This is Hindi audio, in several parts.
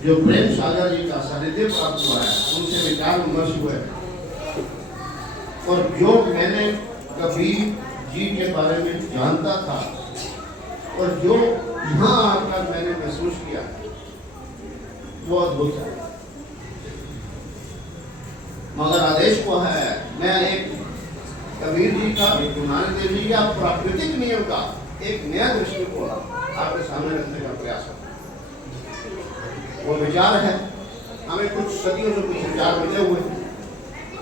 जो प्रेम सागर जी का सानिध्य प्राप्त हुआ है, उनसे विचार विमर्श हुए और जो मैंने कबीर जी के बारे में जानता था और जो यहाँ आकर मैंने महसूस किया वो अद्भुत है। मगर आदेश को है, मैं एक कबीर जी का, गुरु नानक देव जी का प्राकृतिक नियम का एक नया दृष्टिकोण आपके सामने रखने का प्रयास करता। वो विचार है, हमें कुछ सदियों से कुछ विचार मिले हुए हैं,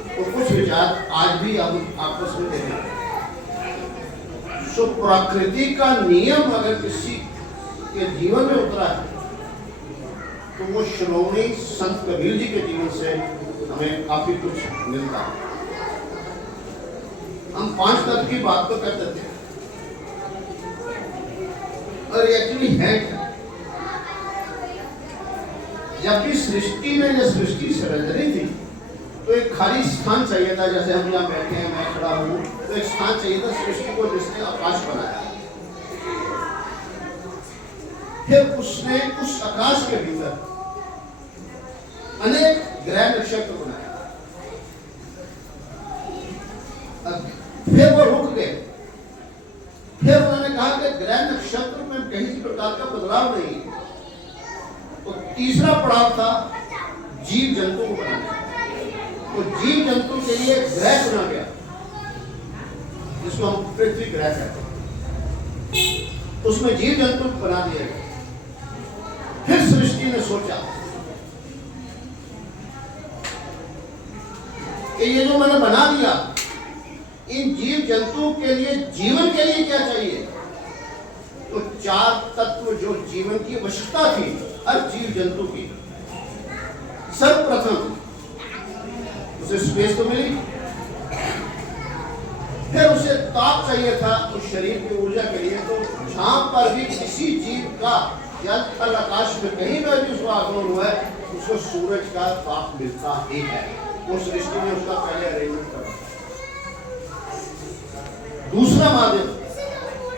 तो कुछ विचार आज भी हम आपस में देखें। सो प्रकृति का नियम अगर किसी के जीवन में उतरा है तो वो श्रोमणी संत कबीर जी के जीवन से हमें काफी कुछ मिलता है। हम 5 तत्व की बात तो करते थे और एक्चुअली है क्या? जब भी सृष्टि में जब सृष्टि सर्जनी थी तो एक खाली स्थान चाहिए था। जैसे हम यहाँ बैठे हैं, मैं खड़ा हूँ, तो एक स्थान चाहिए था सृष्टि को, जिसने आकाश बनाया। फिर उसने उस आकाश के भीतर अनेक ग्रह नक्षत्र बनाए। फिर वो रुक गए। फिर उन्होंने कहा कि ग्रह नक्षत्र में कहीं प्रकार का बदलाव नहीं है। तो तीसरा पड़ाव था जीव जंतु को बनाना। तो जीव जंतु के लिए ग्रह चुना गया, जिसको हम पृथ्वी ग्रह कहते हैं। उसमें जीव जंतु बना दिया गया। फिर सृष्टि ने सोचा कि ये जो मैंने बना दिया, इन जीव जंतु के लिए, जीवन के लिए क्या चाहिए? तो 4 तत्व जो जीवन की आवश्यकता थी हर जीव जंतु की। सर्वप्रथम उसे स्पेस तो मिली, फिर उसे ताप चाहिए था उस शरीर की ऊर्जा के लिए। तो जहां पर भी किसी जीव का या थल आकाश में कहीं पर भी उसका आगमन हुआ है, उसको सूरज का ताप मिलता ही है। वो सृष्टि में उसका पहले अरेंजमेंट करा। दूसरा माध्यम,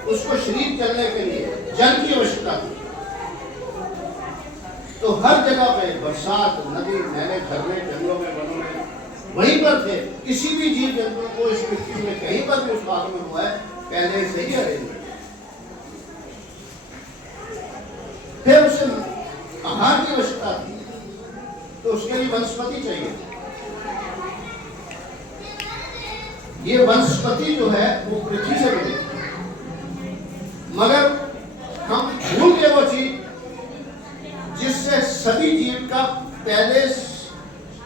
उसको शरीर चलने के लिए जल की आवश्यकता थी। तो हर जगह पे बरसात, नदी, नहरें, झरने, जंगलों में, वनों में वहीं पर थे। किसी भी जीव जंतु को इस पृथ्वी में कहीं पर भी उसका आगमन हुआ है, पहले से ही अरेंजमेंट। फिर उसे आहार की आवश्यकता थी, तो उसके लिए वनस्पति चाहिए। ये वनस्पति जो है वो पृथ्वी से मिली, मगर हम भूल गए वो चीज जिससे सभी जीव का पहले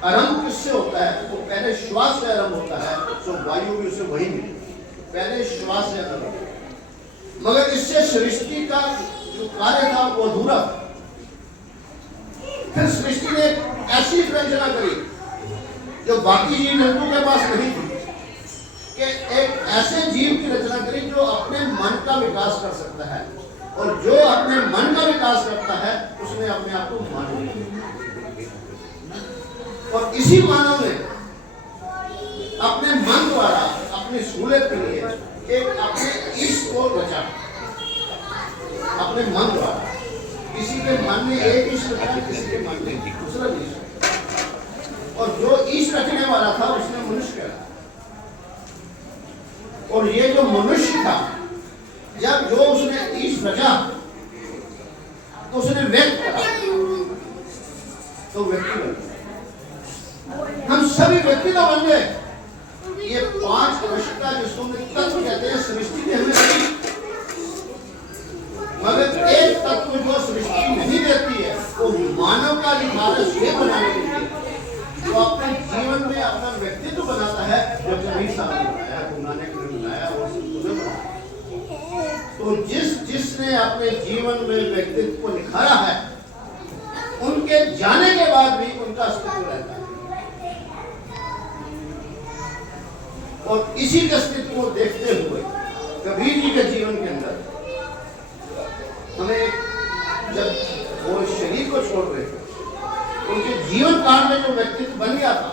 आरंभ किससे होता है? वो पहले श्वास से आरंभ होता है। तो वायु भी उसे वही मिली, पहले श्वास से आरंभ। मगर इससे सृष्टि का जो कार्य था वो अधूरा। फिर सृष्टि ने ऐसी रचना करी जो बाकी जीव जंतु के पास नहीं थी, कि एक ऐसे जीव की रचना करी जो अपने मन का विकास कर सकता है। और जो अपने मन का विकास करता है उसने अपने आप को मानव किया। और इसी मानव ने अपने मन द्वारा अपनी सहूलियत के लिए एक अपने ईश को रचा। अपने मन द्वारा किसी के मन में एक ईश रचा, किसी के मन में दूसरा ईश। और जो ईश रचने वाला था उसने मनुष्य कहा। और ये जो मनुष्य था, जब जो उसने ईश रचा तो उसने व्यक्त करा, तो व्यक्ति बन गया। हम सभी व्यक्ति तो बन गए। ये 5 आवश्यकता जिसको हम तत्व कहते हैं, सृष्टि ने हमें दी। मगर एक तत्व जो सृष्टि नहीं देती है वो मानव का अधिकार है स्वयं बनाने के लिए। तो अपने जीवन में अपना व्यक्तित्व बनाता है, जो कभी सामने बनाया, गुनाने के लिए बनाया और उन्हें बनाया। तो जिसने अपने जीवन में व्यक्तित्व को निखारा है, उनके जाने के बाद भी उनका अस्तित्व रहता है। और इसी के अस्तित्व को देखते हुए कबीर जी के जीवन के अंदर हमें, जब वो शरीर को छोड़ रहे थे, उनके जीवन काल में जो व्यक्तित्व बन गया था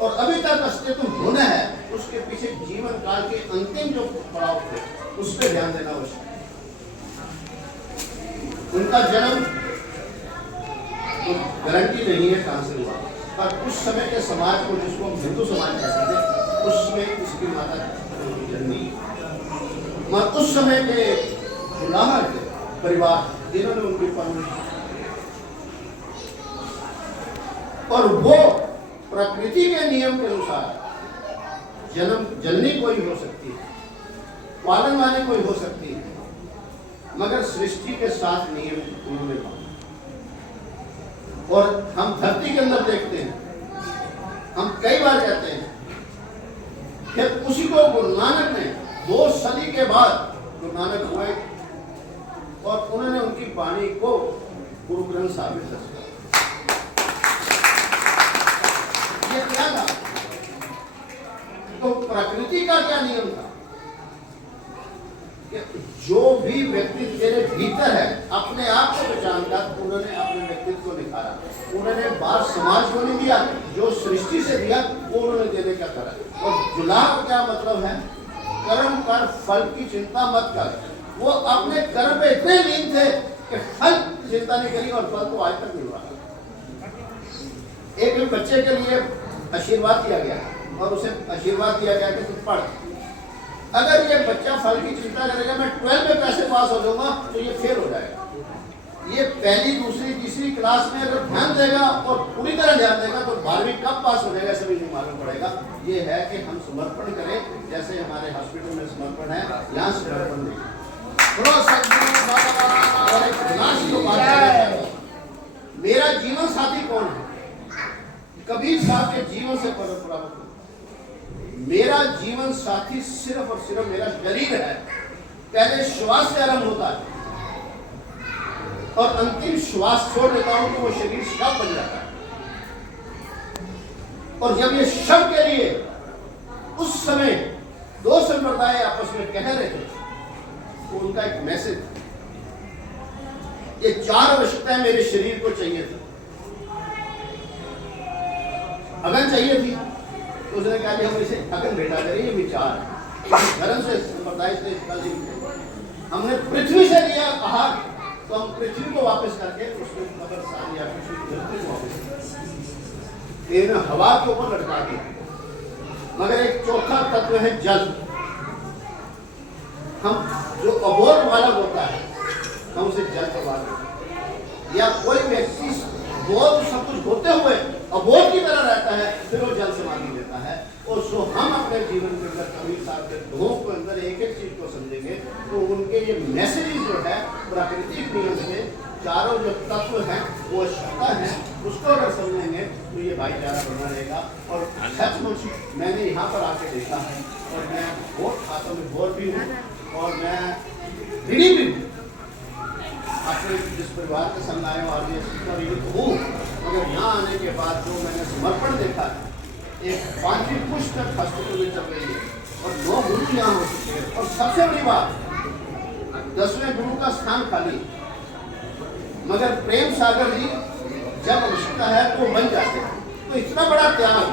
और अभी तक अस्तित्व होना है, उसके पीछे जीवन काल के अंतिम जो पड़ाव थे उस पर ध्यान देना आवश्यक है। उनका जन्म तो गारंटी नहीं है कहाँ से हुआ। पर उस समय के समाज को, जिसको हम हिंदू समाज कहते थे, उसमें उसकी माता जन्मी। मगर उस समय के जुलाहा के परिवार जिन्होंने उनकी परवरिश, और वो प्रकृति के नियम के अनुसार जननी कोई हो सकती है, पालन वाली कोई हो सकती है, मगर सृष्टि के साथ नियम उन्होंने माना। और हम धरती के अंदर देखते हैं, हम कई बार कहते हैं कि उसी को गुरु नानक ने 2 सदी के बाद गुरु नानक हुए और उन्होंने उनकी वाणी को गुरु ग्रंथ साहिब में दर्ज किया। ये क्या था? तो प्रकृति का क्या नियम था कि जो भी व्यक्ति तेरे भीतर है अपने आप को पहचानता, उन्होंने अपने व्यक्तित्व को निखारा। उन्होंने बाहर समाज को नहीं दिया, जो सृष्टि से दिया वो उन्होंने देने का करा। और जुलाहा का क्या मतलब है? कर्म कर, फल की चिंता मत कर। वो अपने कर्म पे इतने लीन थे कि फल की चिंता नहीं करी, और फल तो आज तक मिल रहा है। एक बच्चे के लिए आशीर्वाद दिया गया और उसे आशीर्वाद दिया गया कि तू पढ़। अगर ये बच्चा फल की चिंता करेगा, मैं 12 में कैसे पास हो जाऊंगा, तो ये फेल हो जाएगा। ये पहली, दूसरी, तीसरी क्लास में अगर ध्यान देगा और पूरी तरह ध्यान देगा तो 12वीं कब पास हो जाएगा सभी नहीं मालूम पड़ेगा। ये है कि हम समर्पण करें, जैसे हमारे हॉस्पिटल में समर्पण है, यहाँ समर्पण नहीं। मेरा जीवन साथी कौन है? कबीर साहब के जीवन से प्राप्त। मेरा जीवन साथी सिर्फ और सिर्फ मेरा शरीर है। पहले श्वास से आरंभ होता है और अंतिम श्वास छोड़ देता हूं तो वो शरीर शव बन जाता है। और जब ये शव के लिए उस समय 2 संप्रदाय आपस में कह रहे थे, तो उनका एक मैसेज, ये 4 आवश्यकताएं मेरे शरीर को चाहिए थी। अगन चाहिए थी, तो उसने कहा कि हम इसे अगन भेटा करें, ये विचार धर्म से, संप्रदाय से हमने पृथ्वी से लिया आहार, तो हम पृथ्वी को वापस करके उसको अगर सारी धरती को वापस फिर हवा के ऊपर लटका दिया। मगर एक चौथा तत्व है जल। हम जो अबोध बालक होता है, हम उसे जल प्रवाह करते हैं। या कोई व्यक्ति बोध सब कुछ होते हुए अबोध की तरह रहता है, फिर वो जल समाधि लेता है। और सो हम अपने जीवन के अंदर कबीर साहब के दोहों के अंदर एक एक चीज को समझेंगे, तो उनके ये मैसेज जो है प्राकृतिक नियम से 4 जो तत्व हैं वो सत्ता है, उसको अगर समझेंगे तो ये भाईचारा बना रहेगा। और सचमुच मैंने यहाँ पर आके देखा है, और मैं वोट खाता में बोर भी हूँ और मैं ऋणी भी हूँ। आपने जिस परिवार के संग आए और तो हूँ, मगर यहाँ आने के बाद जो मैंने समर्पण देखा है, एक 5वीं पुस्तक हॉस्पिटल में चल रही है और 9 गुरु यहाँ हो चुके हैं। और सबसे बड़ी बात, 10वें गुरु का स्थान खाली, मगर प्रेम सागर जी जब आवश्यकता है तो बन जाते हैं। तो इतना बड़ा त्याग,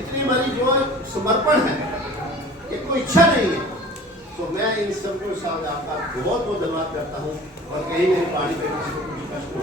इतनी बड़ी जो समर्पण है, ये कोई इच्छा नहीं है। तो मैं इन सबको साथ आपका बहुत बहुत धन्यवाद करता हूँ। और कहीं मेरी पानी पे किसी को कुछ कष्ट हो